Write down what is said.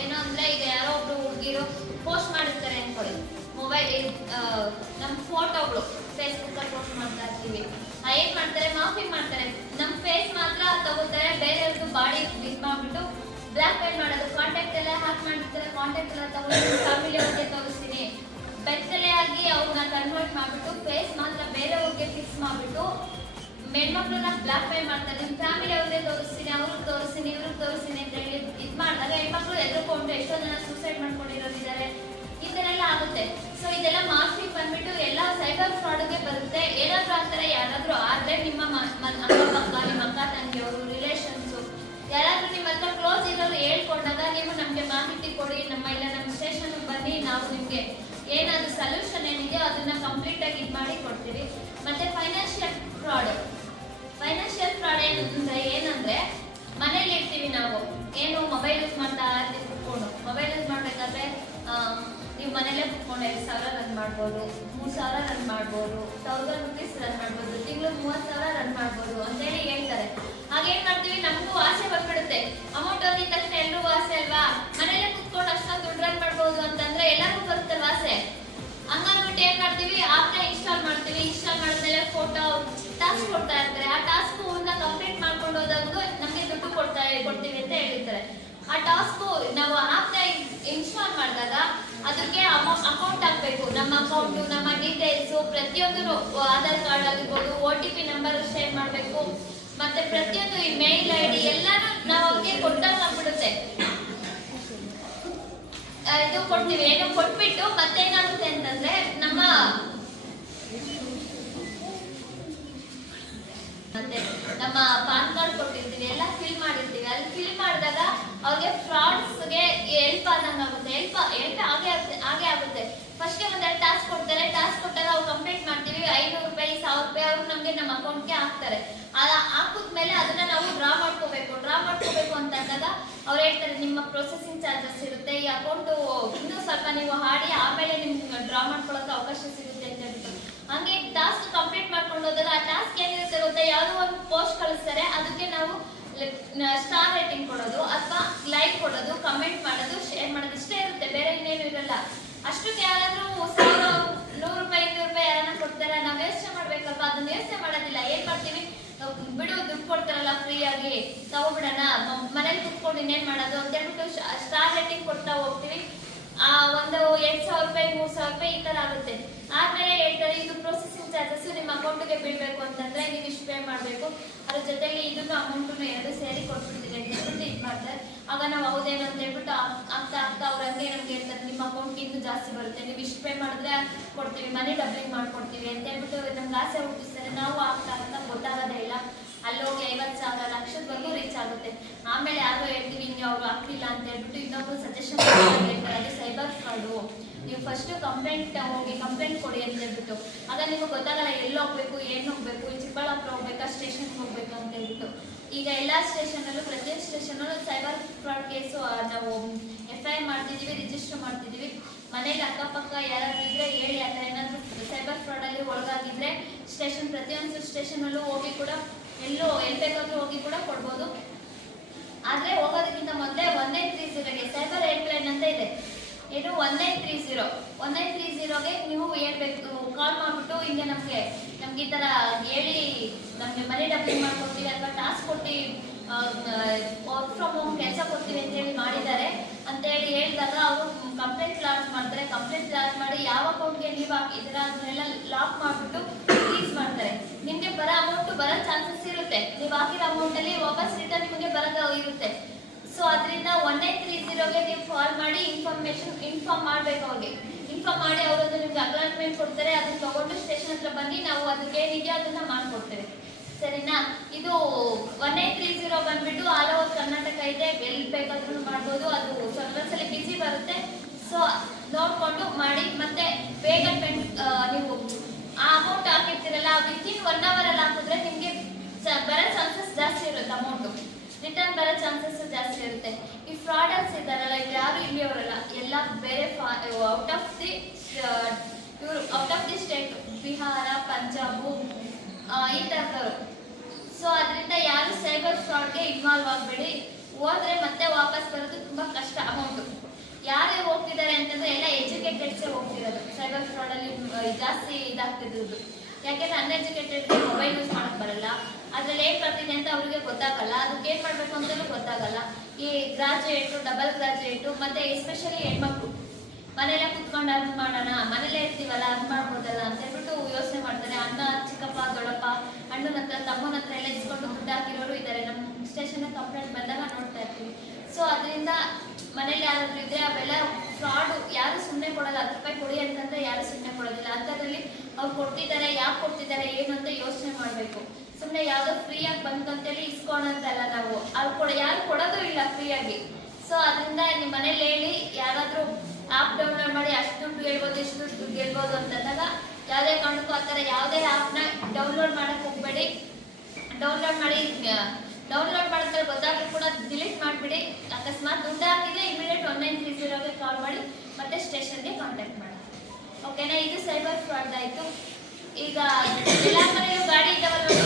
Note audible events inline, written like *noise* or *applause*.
ಏನು ಅಂದರೆ ಈಗ ಯಾರೋ ಒಬ್ರು ಹುಡುಗಿರು ಪೋಸ್ಟ್ ಮಾಡಿರ್ತಾರೆ ಅನ್ಕೊಳ್ಳಿ. ಮೊಬೈಲ್ ನಮ್ಮ ಫೋಟೋಗಳು ಫೇಸ್ಬುಕ್ ಅಲ್ಲಿ ಪೋಸ್ಟ್ ಮಾಡ್ತಾ ಇರ್ತೀವಿ. ಏನು ಮಾಡ್ತಾರೆ? ಮಾಫಿ ಮಾಡ್ತಾರೆ. ನಮ್ಮ ಫೇಸ್ ಮಾತ್ರ ತಗೋತಾರೆ ಬೇರೆಯವ್ರಿಗೂ ಬಾಡಿ ಇದು ಮಾಡ್ಬಿಟ್ಟು ಬ್ಲಾಕ್ ಮೇಲ್ ಮಾಡೋದು. ಕಾಂಟ್ಯಾಕ್ಟ್ ಎಲ್ಲ ಹಾಕ್ ಮಾಡಿರ್ತಾರೆ ಕಾಂಟ್ಯಾಕ್ಟ್ ಎಲ್ಲ ತಗೊಂಡು ಫ್ಯಾಮಿಲಿ ಅವ್ರಿಗೆ ತೋರಿಸ್ತೀನಿ. ಬೆತ್ತಲೆಯಾಗಿ ಅವ್ರನ್ನ ಕನ್ವರ್ಟ್ ಮಾಡ್ಬಿಟ್ಟು ಫೇಸ್ ಮಾತ್ರ ಬೇರೆ ಬೇರೆಯವ್ರಿಗೆ ಫಿಕ್ಸ್ ಮಾಡ್ಬಿಟ್ಟು ಹೆಣ್ಮಕ್ಳನ್ನ ಬ್ಲಾಕ್ ಮೇಲ್ ಮಾಡ್ತಾರೆ. ನಿಮ್ಮ ಫ್ಯಾಮಿಲಿ ಅವ್ರಿಗೆ ತೋರಿಸ್ತೀನಿ ಅವ್ರಿಗೆ ತೋರಿಸ್ತೀನಿ, ಇವ್ರಿಗೆ ತೋರಿಸ್ತೀನಿ ಅಂತ ಹೇಳಿ ಇದು ಮಾಡಿದಾಗ ಹೆಣ್ಮಕ್ಳು ಹೆದರ್ಕೊಂಡು ಎಷ್ಟೋ ಜನ ಸೂಸೈಡ್ ಮಾಡ್ಕೊಂಡಿರೋದಿದ್ದಾರೆ ಎಲ್ಲ ಆಗುತ್ತೆ. ಸೊ ಇದೆಲ್ಲ ಮಾಫಿಗೆ ಬಂದ್ಬಿಟ್ಟು ಎಲ್ಲ ಸೈಬರ್ ಫ್ರಾಡ್ಗೆ ಬರುತ್ತೆ. ಏನಾದ್ರೂ ಆ ಥರ ಯಾರಾದರೂ ಆದರೆ ನಿಮ್ಮ ಮ- ಪಕ್ಕ, ನಿಮ್ಮ ಅಕ್ಕ ತಂಗಿಯವರು ರಿಲೇಷನ್ಸು ಯಾರಾದರೂ ನಿಮ್ಮ ಹತ್ರ ಕ್ಲೋಸ್ ಇರೋರು ಹೇಳ್ಕೊಂಡಾಗ ನೀವು ನಮಗೆ ಮಾಹಿತಿ ಕೊಡಿ, ನಮ್ಮ ಇಲ್ಲ, ನಮ್ಮ ಸ್ಟೇಷನ್ ಬನ್ನಿ, ನಾವು ನಿಮಗೆ ಏನಾದರೂ ಸೊಲ್ಯೂಷನ್ ಏನಿದೆಯೋ ಅದನ್ನ ಕಂಪ್ಲೀಟಾಗಿ ಇದು ಮಾಡಿ ಕೊಡ್ತೀವಿ. ಮತ್ತೆ ಫೈನಾನ್ಷಿಯಲ್ ಫ್ರಾಡ್ ಫೈನಾನ್ಷಿಯಲ್ ಫ್ರಾಡ್ ಏನಂದ್ರೆ ಏನಂದ್ರೆ ಮನೇಲಿ ಇರ್ತೀವಿ ನಾವು. ಏನು ಮೊಬೈಲ್ ಯೂಸ್ ಮಾಡ್ತಾ ಇರ್ತೀವಿ ಕುತ್ಕೊಂಡು. ಮೊಬೈಲ್ ಯೂಸ್ ಮಾಡ್ಬೇಕಾದ್ರೆ ನೀವು ಮನೇಲೆ ಕುತ್ಕೊಂಡು ಎರಡು ಸಾವಿರ ರನ್ ಮಾಡ್ಬೋದು, ಮೂರು ಸಾವಿರ ರನ್ ಮಾಡ್ಬೋದು ತೌಸಂಡ್ ರುಪೀಸ್ ರನ್ ಮಾಡ್ಬೋದು, ತಿಂಗಳು ಮೂವತ್ತು ಸಾವಿರ ರನ್ ಮಾಡ್ಬೋದು ಅಂತೇಳಿ ಹೇಳ್ತಾರೆ. ಹಾಗೇನ್ ಮಾಡ್ತೀವಿ? ನಮಗೂ ಆಸೆ ಬಂದ್ಬಿಡುತ್ತೆ ಅಮೌಂಟ್ ಅಂದಿದ ತಕ್ಷಣ ಎಲ್ರಿಗೂ ಆಸೆ ಅಲ್ವಾ? ಮನೇಲೆ ಕುತ್ಕೊಂಡು ಅಷ್ಟೊಂದು ದುಡ್ಡು ರನ್ ಮಾಡ್ಬೋದು ಅಂತಂದ್ರೆ ಎಲ್ಲರಿಗೂ ಬರುತ್ತಲ್ವಾ ಆಸೆ? ಹಂಗನ್ಬಿಟ್ಟು ಏನ್ ಮಾಡ್ತೀವಿ? ಆಪ್ನ ಇನ್ಸ್ಟಾಲ್ ಮಾಡ್ತೀವಿ. ಇನ್ಸ್ಟಾಲ್ ಮಾಡಿದ್ಮೇಲೆ ಫೋಟೋ ಟಾಸ್ಕ್ ಕೊಡ್ತಾ ಇರ್ತಾರೆ ಆ ಟಾಸ್ಕ್ನ ಕಂಪ್ಲೀಟ್ ಮಾಡ್ಕೊಂಡು ಹೋದಾಗ ನಮಗೆ ದುಡ್ಡು ಕೊಡ್ತಾ ಕೊಡ್ತೀವಿ ಅಂತ ಹೇಳಿರ್ತಾರೆ ಆ ಟಾಸ್ಕ್ ನಾವು ಆಪ್ನ ಇನ್ಸ್ಟಾಲ್ ಮಾಡಿದಾಗ ಅದಕ್ಕೆ ಅಕೌಂಟ್ ಹಾಕ್ಬೇಕು. ನಮ್ಮ ಅಕೌಂಟ್, ನಮ್ಮ ಡೀಟೇಲ್ಸ್ ಪ್ರತಿಯೊಂದು ಆಧಾರ್ ಕಾರ್ಡ್ ಆಗಿರ್ಬೋದು, O T P number share ಮಾಡಬೇಕು. ಮತ್ತೆ ಪ್ರತಿಯೊಂದು ಈ ಮೇಲ್ ಐ ಡಿ ಎಲ್ಲಾನು ನಾವು ಅವ್ರಿಗೆ ಕೊಟ್ಟಾಗ್ಬಿಡುತ್ತೆ ಇದು ಕೊಡ್ತೀವಿ. ಏನು ಕೊಟ್ಬಿಟ್ಟು ಮತ್ತೆ ಏನಾಗುತ್ತೆ ಅಂತಂದ್ರೆ ನಮ್ಮ ಮತ್ತೆ ನಮ್ಮ ಪಾನ್ ಕಾರ್ಡ್ ಕೊಟ್ಟಿರ್ತೀವಿ, ಎಲ್ಲ ಫಿಲ್ ಮಾಡಿರ್ತೀವಿ. ಅಲ್ಲಿ ಫಿಲ್ ಮಾಡಿದಾಗ ಅವ್ರಿಗೆ ಫ್ರಾಡ್ಸ್ಗೆ ಹೆಲ್ಪ್ ಆದಂಗೆ ಆಗುತ್ತೆ ಹೆಲ್ಪ್ ಹೆಲ್ಪ್ ಆಗುತ್ತೆ ಹಾಗೆ ಆಗುತ್ತೆ. ಫಸ್ಟ್ಗೆ ಒಂದೆರಡು ಟಾಸ್ಕ್ ಕೊಡ್ತಾರೆ. ಟಾಸ್ಕ್ ಕೊಟ್ಟಾಗ ಅವ್ರು ಕಂಪ್ಲೀಟ್ ಮಾಡ್ತೀವಿ. ಐನೂರು ರೂಪಾಯಿ, ಸಾವಿರ ರೂಪಾಯಿ ಅವ್ರು ನಮಗೆ ನಮ್ಮ ಅಕೌಂಟ್ಗೆ ಹಾಕ್ತಾರೆ. ಅದ ಹಾಕಿದ್ಮೇಲೆ ಅದನ್ನ ನಾವು ಡ್ರಾ ಮಾಡ್ಕೋಬೇಕು. ಡ್ರಾ ಮಾಡ್ಕೋಬೇಕು ಅಂತ ಅಂದಾಗ ಅವ್ರು ಹೇಳ್ತಾರೆ, ನಿಮ್ಮ ಪ್ರೊಸೆಸಿಂಗ್ ಚಾರ್ಜಸ್ ಇರುತ್ತೆ. ಈ ಅಕೌಂಟು ಇನ್ನೂ ಸ್ವಲ್ಪ ನೀವು ಹಾಡಿ, ಆಮೇಲೆ ನಿಮ್ಗೆ ಡ್ರಾ ಮಾಡ್ಕೊಳ್ಳೋಕೆ ಅವಕಾಶ ಸಿಗುತ್ತೆ ಅಂತ ಹೇಳ್ಬಿಟ್ಟು. ಹಂಗೆ ಟಾಸ್ಕ್ ಕಂಪ್ಲೀಟ್ ಮಾಡ್ಕೊಂಡು ಹೋದಾಗ ಆ ಟಾಸ್ಕ್ ಏನಿರುತ್ತೆ ಗೊತ್ತಾ ಯಾವುದೋ ಒಂದು ಪೋಸ್ಟ್ ಕಳಿಸ್ತಾರೆ. ಅದಕ್ಕೆ ನಾವು ಸ್ಟಾರ್ ರೇಟಿಂಗ್ ಕೊಡೋದು ಅಥವಾ ಲೈಕ್ ಕೊಡೋದು ಕಮೆಂಟ್ ಮಾಡೋದು ಶೇರ್ ಮಾಡೋದು, ಇಷ್ಟೇ ಇರುತ್ತೆ. ಬೇರೆ ಇನ್ನೇನು ಇರಲ್ಲ. ಅಷ್ಟಕ್ಕೆ ಯಾರಾದ್ರೂ ಸಾವಿರ, ನೂರು ರೂಪಾಯಿ, ಇನ್ನೂರು ರೂಪಾಯಿ ಯಾರನ್ನ ಕೊಡ್ತಾರೆ? ನಾವು ಯೋಚನೆ ಮಾಡ್ಬೇಕಲ್ವಾ? ಅದನ್ನ ಯೋಚನೆ ಮಾಡೋದಿಲ್ಲ. ಏನ್ ಮಾಡ್ತೀವಿ? ಬಿಡು, ದುಡ್ಡು ಕೊಡ್ತಾರಲ್ಲ ಫ್ರೀ ಆಗಿ. ತಗೋಬಿಡೋಣ. ಮನೇಲಿ ಕುತ್ಕೊಂಡು ಇನ್ನೇನ್ ಮಾಡೋದು? ಅಂತ ಹೇಳ್ಬಿಟ್ಟು ಸ್ಟಾರ್ ರೇಟಿಂಗ್ ಕೊಡ್ತಾ ಹೋಗ್ತೀವಿ. ಎರಡ್ ಸಾವಿರ ರೂಪಾಯಿ ಮೂರ್ ಸಾವಿರ ರೂಪಾಯಿ ಈ ತರ ಆಗುತ್ತೆ. ಆಮೇಲೆ ಹೇಳ್ತಾರೆ, ಇದು ಪ್ರೊಸೆಸಿಂಗ್ ಚಾರ್ಜಸ್ ನಿಮ್ಮ ಅಕೌಂಟಿಗೆ ಬೀಳ್ಬೇಕು ಅಂತಂದ್ರೆ ನೀವು ಇಷ್ಟು ಪೇ ಮಾಡಬೇಕು. ಅದ್ರ ಜೊತೆಗೆ ಇದನ್ನು ಅಮೌಂಟನ್ನು ಎರಡು ಸೇರಿ ಕೊಟ್ಬಿಡ್ತೀವಿ ಅಂತ ಹೇಳ್ಬಿಟ್ಟು ಇದು ಮಾಡ್ತಾರೆ. ಆಗ ನಾವು ಹೌದೇನು ಅಂತ ಹೇಳ್ಬಿಟ್ಟು ಆಗ್ತಾ ಆಗ್ತಾ ಅವ್ರು ಹಂಗೆ ನಮ್ಗೆ ಹೇಳ್ತಾರೆ, ನಿಮ್ಮ ಅಕೌಂಟ್ಗೆ ಇನ್ನೂ ಜಾಸ್ತಿ ಬರುತ್ತೆ. ನೀವು ಇಷ್ಟು ಪೇ ಮಾಡಿದ್ರೆ ಕೊಡ್ತೀವಿ, ಮನಿ ಡಬ್ಲಿಂಗ್ ಮಾಡಿಕೊಡ್ತೀವಿ ಅಂತ ಹೇಳ್ಬಿಟ್ಟು ನಮ್ಗೆ ಆಸೆ ಹುಟ್ಟಿಸ್ತಾರೆ. ನಾವು ಆಗ್ತಾ ಆಗ್ತಾ ಗೊತ್ತಾಗೋದೇ ಇಲ್ಲ. ಅಲ್ಲೋಗಿ ಐವತ್ತು ಸಾವಿರ ಲಕ್ಷದವರೆಗೂ ರೀಚ್ ಆಗುತ್ತೆ. ಆಮೇಲೆ ಯಾರೋ ಹೇಳ್ತೀವಿ ಹಿಂಗೆ ಅವ್ರು ಹಾಕ್ಲಿಲ್ಲ ಅಂತ ಹೇಳ್ಬಿಟ್ಟು ಇನ್ನೊಬ್ರು ಸಜೆಷನ್ ಅದು ಸೈಬರ್ ಫ್ರಾಡು ನೀವು ಫಸ್ಟ್ ಕಂಪ್ಲೇಂಟ್ ಹೋಗಿ ಕಂಪ್ಲೇಂಟ್ ಕೊಡಿ ಅಂತ ಹೇಳ್ಬಿಟ್ಟು. ಆಗ ನಿಮಗೆ ಗೊತ್ತಾಗಲ್ಲ, ಎಲ್ಲಿ ಹೋಗ್ಬೇಕು, ಏನು ಹೋಗ್ಬೇಕು, ಚಿಕ್ಕಬಳ್ಳಾಪುರ ಹೋಗ್ಬೇಕಾ ಸ್ಟೇಷನ್ಗೆ ಹೋಗ್ಬೇಕು ಅಂತ ಹೇಳ್ಬಿಟ್ಟು. ಈಗ ಎಲ್ಲ ಸ್ಟೇಷನಲ್ಲೂ ಪ್ರತಿಯೊಂದು ಸ್ಟೇಷನಲ್ಲೂ ಸೈಬರ್ ಫ್ರಾಡ್ ಕೇಸು ನಾವು ಎಫ್ ಐ ಆರ್ ಮಾಡ್ತಿದ್ದೀವಿ ರಿಜಿಸ್ಟರ್ ಮಾಡ್ತಿದ್ದೀವಿ ಮನೆಗೆ ಅಕ್ಕಪಕ್ಕ ಯಾರಾದ್ರೂ ಇದ್ರೆ ಹೇಳಿ ಥರ ಏನಾದರೂ ಸೈಬರ್ ಫ್ರಾಡಲ್ಲಿ ಒಳಗಾಗಿದ್ರೆ ಸ್ಟೇಷನ್ ಪ್ರತಿಯೊಂದು ಸ್ಟೇಷನಲ್ಲೂ ಹೋಗಿ ಕೂಡ, ಎಲ್ಲೋ ಎಲ್ಲಿ ಬೇಕಾದ್ರೂ ಹೋಗಿ ಕೂಡ ಕೊಡ್ಬೋದು. ಆದ್ರೆ ಹೋಗೋದಕ್ಕಿಂತ ಮೊದಲೇ ಒಂದೇ ತ್ರೀ ಸೈಬರ್ ಸೈಬರ್ ಹೆಲ್ಪ್ಲೈನ್ ಅಂತ ಇದೆ. ಇದು one nine three zero one nine three ಝೀರೋಗೆ ನೀವು ಹೇಳ್ಬೇಕು ಕಾಲ್ ಮಾಡಿಬಿಟ್ಟು ಹಿಂಗೆ ನಮಗೆ, ನಮ್ಗೆ ಈ ಥರ ಹೇಳಿ, ನಮಗೆ ಮನಿ ಡಬ್ಲಿಂಗ್ ಮಾಡ್ಕೊಡ್ತೀವಿ ಅಥವಾ ಟಾಸ್ಕ್ ಕೊಟ್ಟು ವರ್ಕ್ ಫ್ರಮ್ ಹೋಮ್ ಕೆಲಸ ಕೊಡ್ತೀವಿ ಅಂತ ಹೇಳಿ ಮಾಡಿದ್ದಾರೆ. ಅಂತ ಹೇಳಿ ಹೇಳಿದಾಗ ಅವರು ಕಂಪ್ಲೇಂಟ್ ಲಾಂಚ್ ಮಾಡ್ತಾರೆ. ಕಂಪ್ಲೇಂಟ್ ಲಾಂಚ್ ಮಾಡಿ ಯಾವ ಅಕೌಂಟ್ಗೆ ನೀವು ಹಾಕಿದ್ದೀರಾ ಅದನ್ನೆಲ್ಲ ಲಾಕ್ ಮಾಡಿಬಿಟ್ಟು ಫ್ರೀಸ್ ಮಾಡ್ತಾರೆ. ನಿಮಗೆ ಬರೋ ಅಮೌಂಟ್ ಬರೋ ಚಾನ್ಸಸ್ ಇರುತ್ತೆ. ನೀವು ಹಾಕಿರೋ ಅಮೌಂಟಲ್ಲಿ ವಾಪಸ್ ರಿಟರ್ನ್ ನಿಮಗೆ ಬರೋದು ಇರುತ್ತೆ. ಸೊ ಅದರಿಂದ ಒನ್ ನೈನ್ ತ್ರೀ ಜೀರೋಗೆ ನೀವು ಕಾಲ್ ಮಾಡಿ ಇನ್ಫಾರ್ಮೇಶನ್ ಇನ್ಫಾರ್ಮ್ ಮಾಡಬೇಕು ಅವ್ರಿಗೆ. ಇನ್ಫಾರ್ಮ್ ಮಾಡಿ ಅವರದ್ದು ನಿಮ್ಗೆ ಅಪಾಯಿಂಟ್ಮೆಂಟ್ ಕೊಡ್ತಾರೆ, ಅದನ್ನ ತಗೊಂಡು ಸ್ಟೇಷನ್ ಹತ್ರ ಬನ್ನಿ, ನಾವು ಅದಕ್ಕೆ ಏನಿದೆಯೋ ಅದನ್ನ ಮಾಡಿಕೊಡ್ತೇವೆ. ಸರಿನಾ? ಇದು ಒನ್ ನೈನ್ ತ್ರೀ ಜೀರೋ ಬಂದ್ಬಿಟ್ಟು ಆಲ್ ಓವರ್ ಕರ್ನಾಟಕ ಇದೆ, ಎಲ್ಲಿ ಬೇಕಾದ್ರೂ ಮಾಡ್ಬೋದು, ಅದು ಸರ್ವರ್ಸಲ್ಲಿ ಬಿಸಿ ಬರುತ್ತೆ. ಸೊ ನೋಡಿಕೊಂಡು ಮಾಡಿ, ಮತ್ತೆ ಬೇಗ ಪೆಂಡ್ ನೀವು ಆ ಅಮೌಂಟ್ ಹಾಕಿರ್ತೀರಲ್ಲ ವಿತಿನ್ ಒನ್ ಅವರಲ್ಲಿ ಹಾಕಿದ್ರೆ ನಿಮಗೆ ಬರೋ ಚಾನ್ಸಸ್ ಜಾಸ್ತಿ ಇರುತ್ತೆ ಅಮೌಂಟು ರಿಟರ್ನ್ ಬರೋ ಚಾನ್ಸಸ್ ಜಾಸ್ತಿ ಇರುತ್ತೆ. ಈ ಫ್ರಾಡರ್ಸ್ ಇದ್ದಾರಲ್ಲ ಯಾರು ಇಲ್ಲಿಯವರಲ್ಲ ಎಲ್ಲ ಬೇರೆ ಔಟ್ ಆಫ್ ದಿ ಇವರು out of the state Bihar, Punjab ಈ ಥರದವರು ಸೊ ಅದರಿಂದ ಯಾರು ಸೈಬರ್ ಫ್ರಾಡ್ಗೆ ಇನ್ವಾಲ್ವ್ ಆಗಬೇಡಿ. ಹೋದ್ರೆ ಮತ್ತೆ ವಾಪಸ್ ಬರೋದು ತುಂಬ ಕಷ್ಟ ಅಮೌಂಟು ಯಾರೇ ಹೋಗ್ತಿದ್ದಾರೆ ಅಂತಂದ್ರೆ ಎಲ್ಲ ಎಜುಕೇಟೆಡ್ಸೇ ಹೋಗ್ತಿರೋದು. ಸೈಬರ್ ಫ್ರಾಡಲ್ಲಿ ಜಾಸ್ತಿ ಇದಾಗ್ತಿರೋದು. ಯಾಕೆಂದ್ರೆ ಅನ್ಎಜುಕೇಟೆಡ್ ಮೊಬೈಲ್ ಯೂಸ್ ಮಾಡಕ್ ಬರಲ್ಲ. ಅದ್ರಲ್ಲಿ ಏನ್ ಬರ್ತಿದೆ ಅಂತ ಅವ್ರಿಗೆ ಗೊತ್ತಾಗಲ್ಲ. ಅದಕ್ಕೆ ಏನ್ ಮಾಡ್ಬೇಕು ಅಂತಲೂ ಗೊತ್ತಾಗಲ್ಲ. ಈ ಗ್ರಾಜುಯೇಟು ಡಬಲ್ ಗ್ರಾಜುಯೇಟು ಮತ್ತೆ ಎಸ್ಪೆಷಲಿ ಹೆಣ್ಮಕ್ಳು. ಮನೇಲೆ ಕುತ್ಕೊಂಡು ಅರ್ನ್ ಮಾಡೋಣ ಮನೇಲೆ ಇರ್ತೀವಲ್ಲ ಅರ್ನ್ ಮಾಡ್ಬೋದಲ್ಲ ಅಂತ ಹೇಳ್ಬಿಟ್ಟು ಯೋಚನೆ ಮಾಡ್ತಾರೆ. ಅಣ್ಣ, ಚಿಕ್ಕಪ್ಪ, ದೊಡ್ಡಪ್ಪ, ಅಣ್ಣನ ಹತ್ರ, ತಮ್ಮನ ಹತ್ರ ಎಲ್ಲ ಇಸ್ಕೊಂಡು ದುಡ್ಡು ಹಾಕಿರೋರು ಇದ್ದಾರೆ ನಮ್ಮ ಸ್ಟೇಷನ್ ಕಂಪ್ಲೇಂಟ್ ಬಂದಾಗ ನೋಡ್ತಾ ಇರ್ತೀವಿ. ಸೊ ಅದರಿಂದ ಮನೇಲಿ ಯಾರಾದ್ರೂ ಇದ್ರೆ ಅವೆಲ್ಲ ಫ್ರಾಡು ಯಾರು ಸುಮ್ಮನೆ ಕೊಡಲ್ಲ. ಹತ್ತು ರೂಪಾಯಿ ಕೊಡಿ ಅಂತಂದ್ರೆ ಯಾರು ಸುಮ್ಮನೆ ಕೊಡೋದಿಲ್ಲ. ಅಂಥದ್ರಲ್ಲಿ ಅವ್ರು ಕೊಡ್ತಿದ್ದಾರೆ ಯಾಕೆ ಕೊಡ್ತಿದ್ದಾರೆ, ಏನು ಅಂತ ಯೋಚನೆ ಮಾಡಬೇಕು. ಸುಮ್ಮನೆ ಯಾವುದೋ ಫ್ರೀಯಾಗಿ ಬಂತು ಅಂತೇಳಿ ಇಸ್ಕೊಳಂತಲ್ಲ ನಾವು. ಅವ್ರು ಕೊಡ, ಯಾರು ಕೊಡೋದು ಇಲ್ಲ ಫ್ರೀಯಾಗಿ ಸೊ ಅದರಿಂದ ನಿಮ್ಮ ಮನೇಲಿ ಹೇಳಿ, ಯಾರಾದರೂ ಆ್ಯಪ್ ಡೌನ್ಲೋಡ್ ಮಾಡಿ ಅಷ್ಟು ದುಡ್ಡು ಗೆಲ್ಬೋದು ಇಷ್ಟು ದುಡ್ಡು ಗೆಲ್ಬೋದು ಅಂತಂದಾಗ ಯಾವುದೇ ಕಾರಣಕ್ಕೂ ಆ ಥರ ಯಾವುದೇ ಆ್ಯಪ್ನ ಡೌನ್ಲೋಡ್ ಮಾಡಕ್ಕೆ ಹೋಗಬೇಡಿ. ಡೌನ್ಲೋಡ್ ಮಾಡಿ ಡೌನ್ಲೋಡ್ ಮಾಡಿದ್ರೆ ಗೊತ್ತಾಗಲಿ ಕೂಡ ಡಿಲೀಟ್ ಮಾಡಿಬಿಡಿ. ಅಕಸ್ಮಾತ್ ದುಡ್ಡು ಹಾಕಿದ್ರೆ ಇಮಿಡಿಯೇಟ್ ಒನ್ ನೈನ್ ತ್ರೀ ಜೀರೋಗೆ ಕಾಲ್ ಮಾಡಿ, ಮತ್ತೆ ಸ್ಟೇಷನ್ಗೆ ಕಾಂಟ್ಯಾಕ್ಟ್ ಮಾಡಿ. ಓಕೆನಾ ಇದು ಸೈಬರ್ ಫ್ರಾಡ್ ಆಯಿತು. ಈಗ *coughs* ಎಲ್ಲ ಮನೆಯಲ್ಲೂ ಗಾಡಿ ಇದ್ದಾವಲ್ಲ